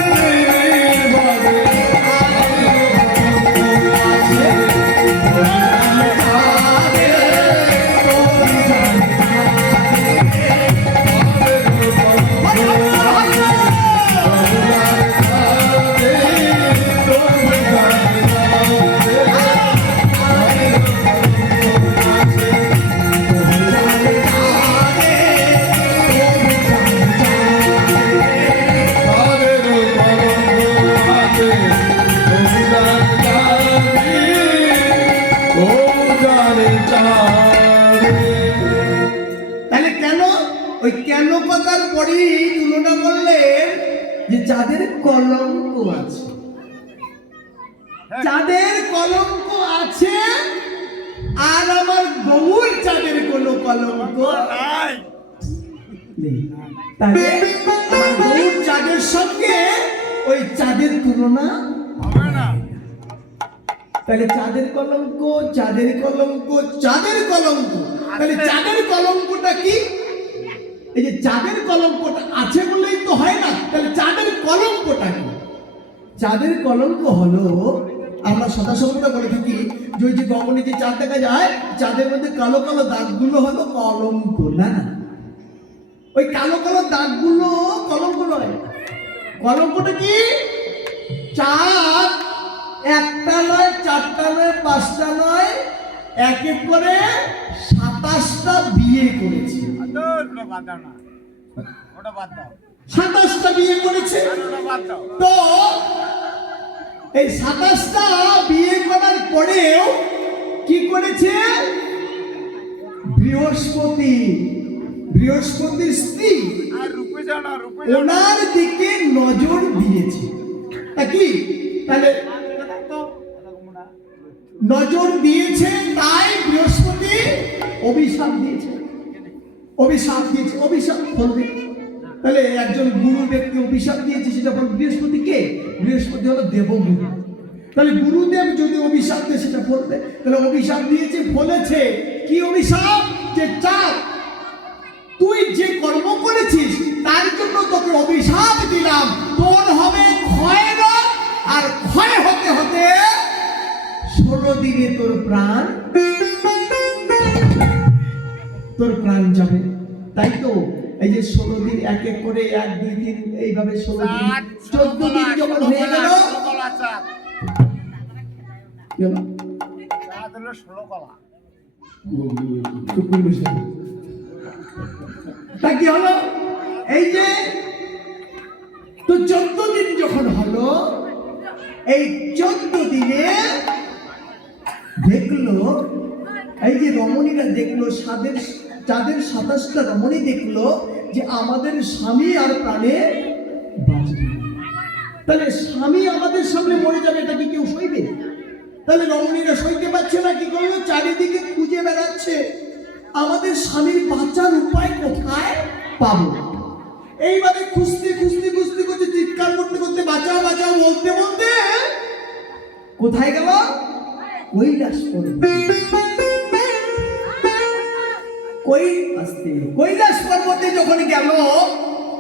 তাহলে কেন ওই কেন কথার পরেই তুলনা করলেন যে চাঁদের কলঙ্ক আছে, চাঁদের কলঙ্ক আছে আর আমার গৌর চাঁদের কোনো কলঙ্ক নাই নেই। তাহলে আমার গৌর চাঁদের সঙ্গে ওই চাঁদের তুলনা। হবে না। তাহলে চাঁদের কলঙ্ক, চাঁদের কলঙ্ক, চাঁদের কলঙ্ক। তাহলে চাঁদের কলঙ্কটা কি? এই যে চাঁদের কলঙ্কটা আছে বললেই তো হয় না, তাহলে চাঁদের কলঙ্কটা কি? চাঁদের কলঙ্ক হলো, আমরা সদাসর্বদা বলে থাকি যে ওই যে গগনে যে চাঁদ দেখা যায়, চাঁদের মধ্যে কালো কালো দাগগুলো হলো কলঙ্ক। না না, ওই কালো কালো দাগগুলো কলঙ্ক নয়। কলঙ্কটা কি? চাঁদ একটা নয়, চারটা নয়, পাঁচটা নয়, এক এক করে 27টা বিয়ে করেছে। ওটা বাদ দাও না, ওটা বাদ দাও, 27টা বিয়ে করেছে। ওটা বাদ দাও। তো এই 27টা বিয়ে করার পরেও কি করেছে? বৃহস্পতি, বৃহস্পতির স্ত্রী আর রূপে যাও না, রূপে যাও না। ওনার দিকে নজর দিয়েছে। তা কি? তাহলে নজর দিয়েছে, তাই বৃহস্পতি অভিশাপ দিয়েছে, অভিশাপ দিয়েছে, অভিশাপ ফলবে। তাহলে একজন গুরু ব্যক্তি অভিশাপ দিয়েছে, সেটা বল বৃহস্পতি কে? বৃহস্পতি হলো দেবগুরু। তাহলে গুরুদেব যদি অভিশাপ দেয় সেটা ফলবে। তাহলে অভিশাপ দিয়েছে, ফলেছে। কি অভিশাপ? যে চাঁদ, তুই যে কর্ম করেছিস তার জন্য তোকে অভিশাপ দিলাম, তোর হবে ক্ষয় রোগ, আর ক্ষয় হতে হতে 16 দিনে তোর প্রাণ যাবে। তাই তো এই যে 16 দিন এক এক করে 1 2 3 এইভাবে 16 দিন, 14 দিন যখন হয়ে গেল, চাঁদ কি হলো? চাঁদ হলো 16 কলা। চুপ করে বসে থাকো। তা কি হলো? এই যে তো 14 দিন যখন হলো, এই 14 দিনে দেখলো, এই যে রমণীরা দেখলো, চাঁদের 27টা রমণী দেখলো যে আমাদের স্বামী আর প্রাণে বাঁচবে না। তাহলে স্বামী আমাদের সামনে মরে যাবে, এটা কি কেউ সইবে? তাহলে রমণীরা সইতে পারছে না, কি করলো? চারিদিকে খুঁজে বেড়াচ্ছে, আমাদের স্বামীর বাঁচার উপায় কোথায় পাবো। এইভাবে খুঁজতে খুঁজতে খুঁজতে খুঁজতে চিৎকার করতে করতে বাঁচাও বাঁচাও বলতে বলতে কোথায় গেল? কৈলাস পর্বত। কৈলাস পর্বতে যখন গেল,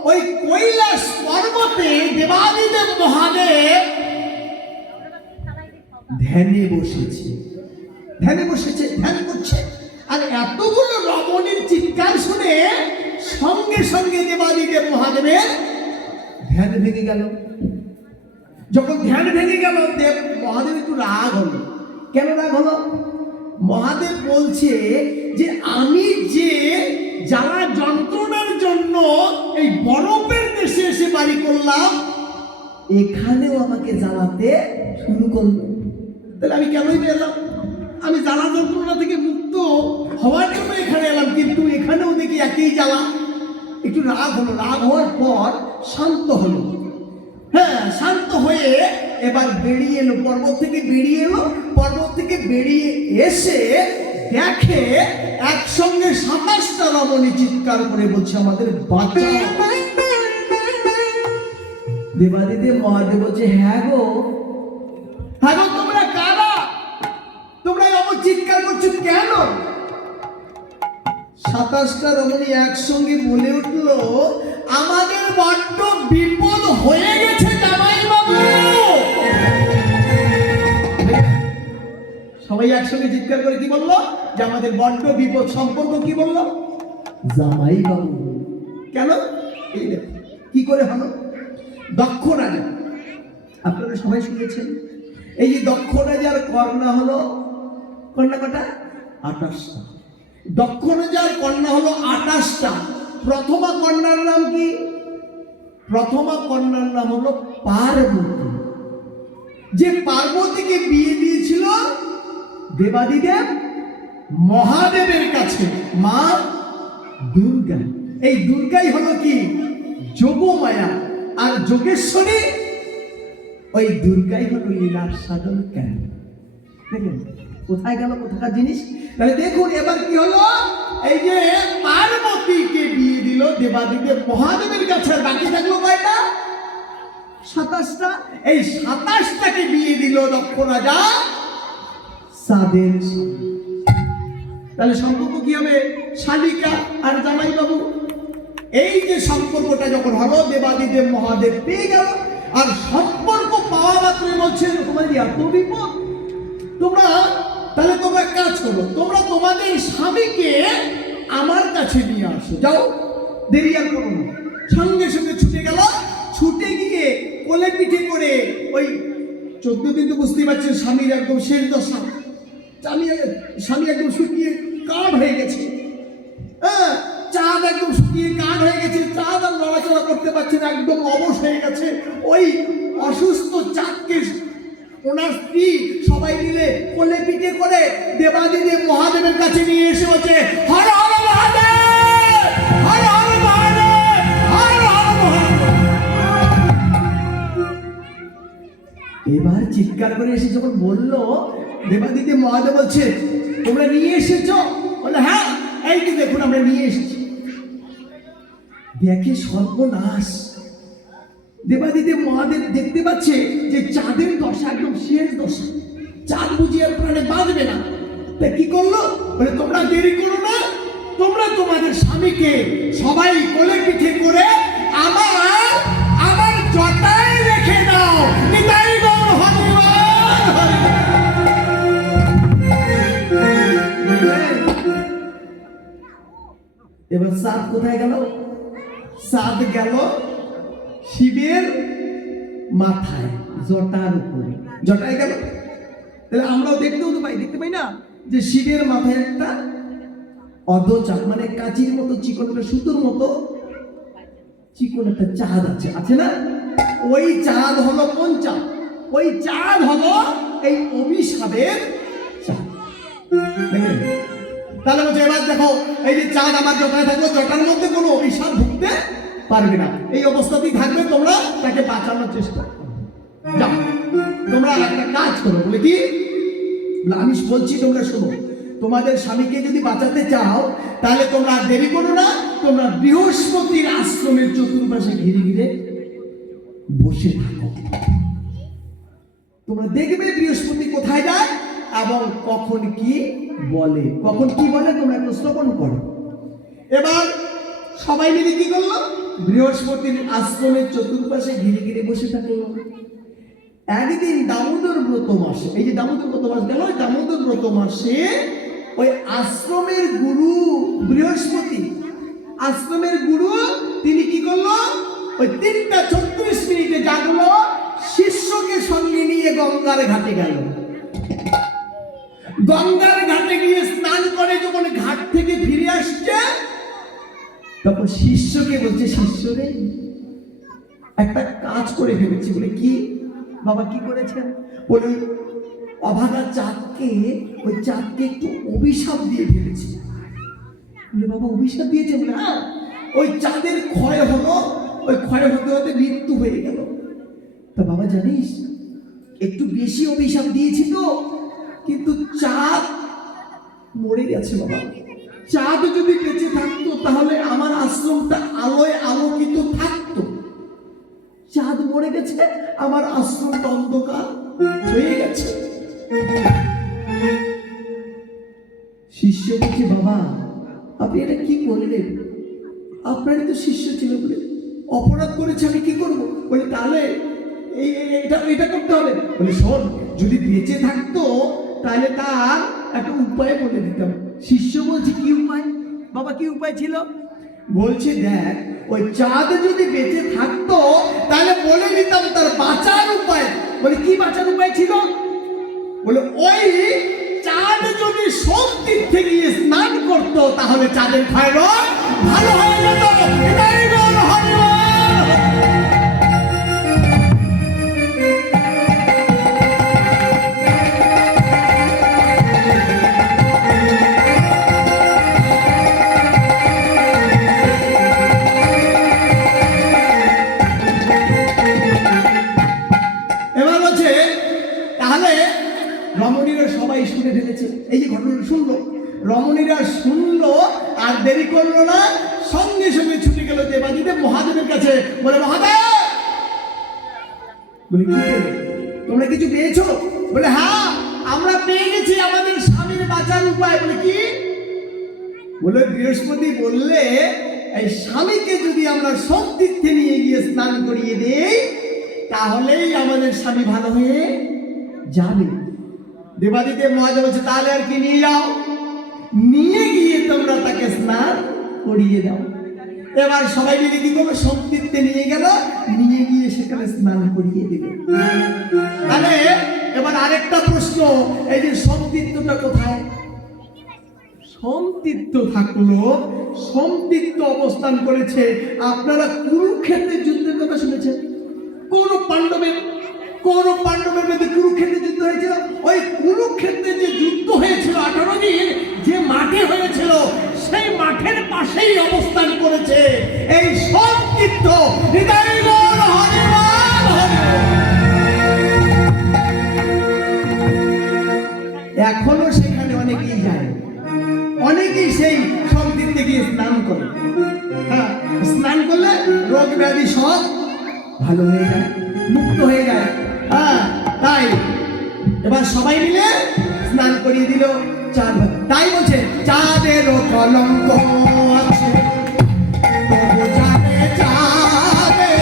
ওই কৈলাস পর্বতে দেবাদিদেব মহাদেব ধ্যানে বসেছে, ধ্যান করছে। আর এতগুলো রমণীর চিৎকার শুনে সঙ্গে সঙ্গে দেবাদিদেব মহাদেবের ধ্যান ভেঙে গেল। যখন ধ্যান ভেঙে গেল, দেব মহাদেব একটু রাগ হলো। কেন রাগ হলো? মহাদেব বলছে যে আমি যে জ্বালা যন্ত্রণার জন্য এই বরফের দেশে এসে বাড়ি করলাম, এখানেও আমাকে জ্বালাতে শুরু করলো। তাহলে আমি কেনই এলাম? আমি জ্বালা যন্ত্রণা থেকে মুক্ত হওয়ার জন্য এখানে এলাম, কিন্তু এখানেও দেখি একই জ্বালা। একটু রাগ হলো, রাগ হওয়ার পর শান্ত হলো। হ্যাঁ, শান্ত হয়ে এবার বেরিয়ে এলো, পর্বত থেকে বেরিয়ে এলো। পর্বত থেকে বেরিয়ে এসে দেখে একসঙ্গে 27টা রমণী চিৎকার করে বলছে আমাদের বাঁচাও। দেবাদিদেব মহাদেব বলছে, হ্যাঁ গো তোমরা কারা? তোমরা এমন চিৎকার করছো কেন? 27টা রমণী একসঙ্গে বলে উঠলো, আমাদের বড্ড বিপদ হয়ে গেছে জামাই বাবু। সবাই একসঙ্গে চিৎকার করে কি বললো? যে আমাদের বড্ড বিপদ। সম্পর্ক কি বললো? জামাই বাবু। কেন? এই দেখো কি করে হলো। দক্ষ রাজা, আপনারা সবাই শুনেছেন, এই যে দক্ষ রাজার কন্যা হলো, কন্যা কটা? 28টা। দক্ষ রাজার কন্যা হলো 28টা। প্রথমা কন্যার নাম কি? প্রথমা কন্যার নাম হলো পার্বতী। যে পার্বতীকে বিয়ে দিয়েছিল দেবাদিদেব মহাদেবের কাছে মা দুর্গা। এই দুর্গাই হলো কি? যোগমায়া। আর যোগেশ্বরী, ওই দুর্গাই হলো লীলার সাধন। কেন দেখুন কোথায় গেল কোথাকার জিনিস। তাহলে দেখুন এবার কি হলো, এই যে পার্বতীকে বিয়ে দিল দেবাদিদেব মহাদেবের কাছে। বাকি থাকলো কয়টা? 27টা। এই 27টাকে বিয়ে দিল দক্ষ রাজা সাদের সঙ্গে। তাহলে সম্পর্ক কি হবে? শালিকা আর জামাই বাবু। এই যে সম্পর্কটা যখন হলো, দেবাদিদেব মহাদেব পেয়ে গেল। আর সম্পর্ক পাওয়া মাত্রই বলছেন তোমাদের এত বিপদ, তাহলে তোমরা কাজ করো, তোমরা তোমাদের স্বামীকে আমার কাছে নিয়ে আসো। যাও, দেরি আর করো না। সঙ্গে সঙ্গে ছুটে গেল। ছুটে গিয়ে কোলে পিঠে করে, ওই 14 দিন তো বুঝতেই পারছেন স্বামীর একদম শেষ দশা। স্বামী একদম শুকিয়ে কাঠ হয়ে গেছে। হ্যাঁ, চাঁদ একদম শুকিয়ে কাঠ হয়ে গেছে। চাঁদ আর নড়াচড়া করতে পারছে না, একদম অবশ হয়ে গেছে। ওই অসুস্থ চাঁদকে ওনার স্ত্রী সবাই মিলে কোলে পিঠে করে দেবাদিদেব মহাদেবের কাছে নিয়ে এসে হচ্ছে, হর হর মহাদেব, হর হর মহাদেব, হর হর মহাদেব। এবার চিৎকার করে এসে যখন বললো, দেবাদিদেব মহাদেব বলছে, তোমরা নিয়ে এসেছো? বলে হ্যাঁ, এই যে দেখুন আমরা নিয়ে এসেছি। দেখে সর্বনাশ। দেবাদিদেব মহাদেব দেখতে পাচ্ছে যে চাঁদের দশা একদম শেষ দশা। চাঁদ বুঝিয়ে প্রাণে বাঁচবে না। তা কি করলো? বলে তোমরা দেরি করো না, তোমরা তোমাদের স্বামীকে সবাই কোলে পিঠে করে আমার জটায় রেখে দাও। নিতাই গৌর হরিবল হরিবল। এবার চাঁদ কোথায় গেল? চাঁদ গেল শিবের মাথায়, জটার উপরে। জটায় গেল। তাহলে আমরাও দেখতে পাই না যে শিবের মাথায় একটা অর্ধচাঁদ, মানে কাঁচির মতো চিকন, একটা সুতোর মতো চিকন একটা চাঁদ আছে না? ওই চাঁদ হলো কোন চাঁদ? ওই চাঁদ হলো এই অভিশাপের চাঁদ। দেখলেন? তাহলে বলছে এবার দেখো, এই যে চাঁদ আমার জটায় থাকলো, জটার মধ্যে কোনো অভিশাপ ঢুকতে পারবে না। এই অবস্থাতেই থাকবে, তোমরা তাকে বাঁচানোর চেষ্টা করো। যাও, তোমরা একটা কাজ করো। বলে কি? বলে, আমি বলছি তোমরা শোনো, তোমাদের স্বামীকে যদি বাঁচাতে চাও তাহলে তোমরা আর দেরি করো না, তোমরা বৃহস্পতির আশ্রমের চতুর্পাশে ঘিরে ঘিরে বসে থাকো। তোমরা দেখবে বৃহস্পতি কোথায় যায় এবং কখন কি বলে, কখন কি বলে তোমরা একটু শ্রবণ করো। এবার সবাই মিলে কি করলো? বৃহস্পতির আশ্রমের চতুর্পাশে ঘিরে ঘিরে বসে থাকলো। একদিন দামোদর ব্রত মাসে, এই যে দামোদর ব্রত মাস গেল, ওই দামোদর ব্রত মাসে ওই আশ্রমের গুরু বৃহস্পতি, আশ্রমের গুরু তিনি কি করলো? ওই 3:36 জাগলো, শিষ্যকে সঙ্গে নিয়ে গঙ্গার ঘাটে গেল। গঙ্গার ঘাটে গিয়ে স্নান করে যখন ঘাট থেকে ফিরে আসছে, তখন শিষ্যকে বলছে, শিষ্য রে, একটা কাজ করে ফেলেছি। বলে, কি বাবা, কি করেছেন? বলে, অভাগা চাঁদকে, ওই চাঁদকে একটু অভিশাপ দিয়ে ফেলেছি। বলে, বাবা অভিশাপ দিয়েছে? বলে, হ্যাঁ, ওই চাঁদের ক্ষয় হলো, ওই ক্ষয় হতে হতে মৃত্যু হয়ে গেল। তা বাবা জানিস, একটু বেশি অভিশাপ দিয়েছি তো, কিন্তু চাঁদ মরে গেছে বাবা। চাঁদ যদি বেঁচে থাকতো তাহলে আমার আশ্রমটা আলোয় আলোকিত থাকতো। চাঁদ মরে গেছে, আমার আশ্রমটা অন্ধকার হয়ে গেছে। শিষ্য বলছে, বাবা আপনি এটা কি করলেন? আপনারই তো শিষ্য ছিল। বলে, অপরাধ করেছে, আমি কি করবো? বলে, তাহলে এটা করতে হবে। বলে, শোন, যদি বেঁচে থাকতো তাহলে তার একটা উপায় বলে দিতাম। শিষ্য বলছে, কি উপায় বাবা, কি উপায় ছিল? বলছে, দেখ, ওই চাঁদ যদি বেঁচে থাকতো তাহলে বলে দিতাম তার বাঁচার উপায়। বলে, কি বাঁচার উপায় ছিল? বলে, ওই চাঁদ যদি সোম তীর্থে গিয়ে স্নান করতো তাহলে চাঁদের ক্ষয় ভালো হয়ে যেত। এটাই বল হরিবল। রমণীরা সবাই শুনে ফেলেছে, এই যে ঘটনা শুনলো, রমণীরা শুনলো আর দেরি করলো না, সঙ্গে সঙ্গে ছুটে গেল দেবাদিদেব মহাদেবের কাছে। বলে, মহাদেব, বলে, কি পেলে? তোমরা কিছু পেয়েছো? বলে, হ্যাঁ, আমরা পেয়ে গেছি আমাদের স্বামীর বাঁচার উপায়। বলে, কি? বলে, বৃহস্পতি বললে এই স্বামীকে যদি আমরা সোম তীর্থে নিয়ে গিয়ে স্নান করিয়ে দেই তাহলেই আমাদের স্বামী ভালো হয়ে যাবে। দেবাদিদেব মহাদেব বলছে, তাহলে আর কি, নিয়ে যাও, নিয়ে গিয়ে তোমরা তাকে স্নান করিয়ে দাও। এবার সবাই মিলে কি করবে? সোম তীর্থে নিয়ে গেল, নিয়ে গিয়ে সেখানে স্নান করিয়ে দেবে। তাহলে এবার আরেকটা প্রশ্ন, এই যে সোম তীর্থটা কোথায়? সোম তীর্থ থাকলো, সোম তীর্থ অবস্থান করেছে, আপনারা কুরুক্ষেত্রের যুদ্ধের কথা শুনেছেন? কোন পাণ্ডবের মধ্যে কুরুক্ষেত্রের যুদ্ধ হয়েছিল। ওই কুরুক্ষেত্রে যে যুদ্ধ হয়েছিল 18 দিন, যে মাঠে হয়েছিল সেই মাঠের পাশেই অবস্থান করেছে এই সোম তীর্থ। এখনো সেখানে অনেকেই যায়, অনেকেই সেই সোম তীর্থে গিয়ে স্নান করে। হ্যাঁ, স্নান করলে রোগ ব্যাধি সব ভালো হয়ে যায়, মুক্ত হয়ে যায়। হ্যাঁ, তাই এবার সবাই মিলে স্নান করিয়ে দিল চাঁদ। তাই বলছে, চাঁদেরও কলঙ্ক আছে, তবু জানে চাঁদে,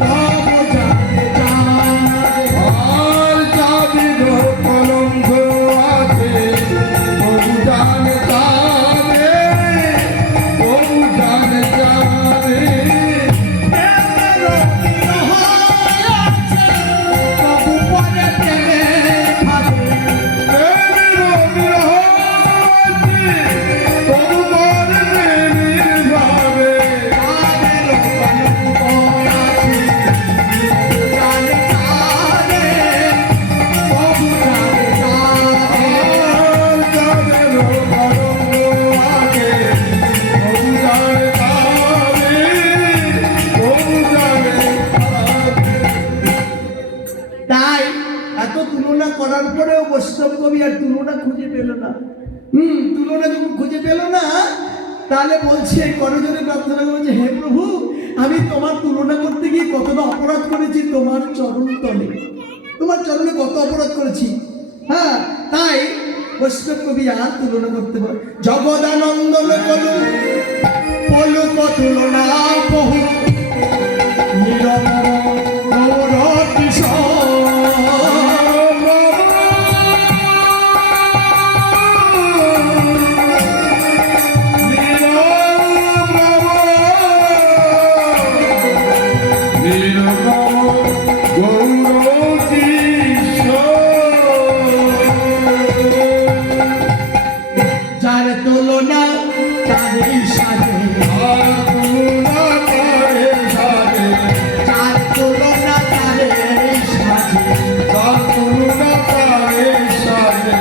তবু জানে চাঁদে। আর চাঁদেরও কলঙ্ক আছে, তবু জানে চাঁদে, তবু জানে চাঁদে। তবু পরে তুলনা যখন খুঁজে পেল না, তাহলে বলছে করজোরে প্রার্থনা করছে, হে প্রভু, আমি তোমার তুলনা করতে গিয়ে কতটা অপরাধ করেছি তোমার চরণ তলে, তোমার চরণে কত অপরাধ করেছি। হ্যাঁ, তাই বৈষ্ণব কবি আর তুলনা করতে পারে। জগদানন্দ লোকলু পলুক তুলনা বহু নীরব গৌর যার তুলনা তারই সাথে, যার তুলনা তারই সাথে,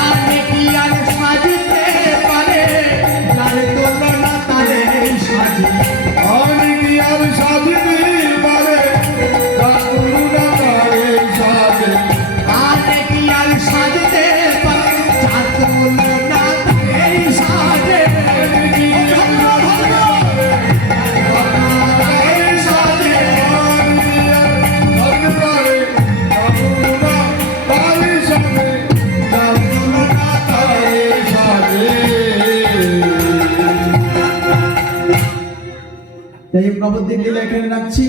আর কি আর সাজিতে পারে, যার তুলনা তারই সাথে, আর কি আর সাজিতে পারে, যার তুলনা তারই সাথে। এই প্রবন্ধে এখানে রাখছি।